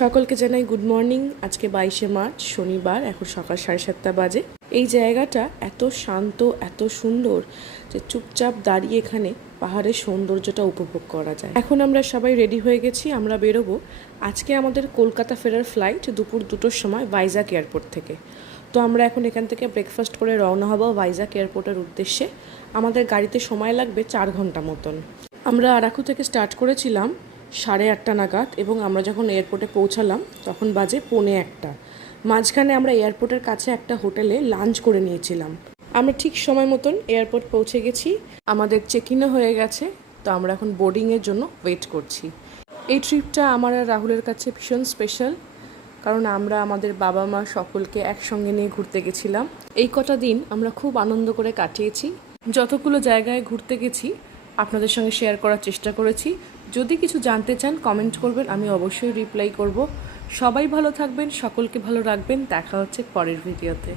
সকলকে জানাই good morning. আজকে 22শে মার্চ শনিবার, এখন সকাল 7:30 বাজে। এই জায়গাটা এত শান্ত, এত সুন্দর যে চুপচাপ দাঁড়িয়ে এখানে পাহাড়ের সৌন্দর্যটা উপভোগ করা যায়। এখন আমরা সবাই রেডি হয়ে গেছি, আমরা বেরোবো। আজকে আমাদের কলকাতা ফেরার ফ্লাইট দুপুর 2টোর সময় ভাইজাগ এয়ারপোর্ট থেকে। তো আমরা এখন এখান থেকে ব্রেকফাস্ট করে রওনা হব ভাইজাগ এয়ারপোর্টের উদ্দেশ্যে। আমাদের গাড়িতে সময় লাগবে 4 ঘন্টা মতন। আমরা আরাকু থেকে স্টার্ট করেছিলাম 8:30 নাগাদ, এবং আমরা যখন এয়ারপোর্টে পৌঁছালাম তখন বাজে 1:45। মাঝখানে আমরা এয়ারপোর্টের কাছে একটা হোটেলে লাঞ্চ করে নিয়েছিলাম। আমরা ঠিক সময় মতন এয়ারপোর্ট পৌঁছে গেছি, আমাদের চেক ইনও হয়ে গেছে। তো আমরা এখন বোর্ডিংয়ের জন্য ওয়েট করছি। এই ট্রিপটা আমার আর রাহুলের কাছে ভীষণ স্পেশাল, কারণ আমরা আমাদের বাবা মা সকলকে একসঙ্গে নিয়ে ঘুরতে গেছিলাম। এই কটা দিন আমরা খুব আনন্দ করে কাটিয়েছি। যতগুলো জায়গায় ঘুরতে গেছি আপনাদের সঙ্গে শেয়ার করার চেষ্টা করেছি। যদি কিছু জানতে চান কমেন্ট করবেন, আমি অবশ্যই রিপ্লাই করব। সবাই ভালো থাকবেন, সকলকে ভালো রাখবেন। দেখা হচ্ছে পরের ভিডিওতে।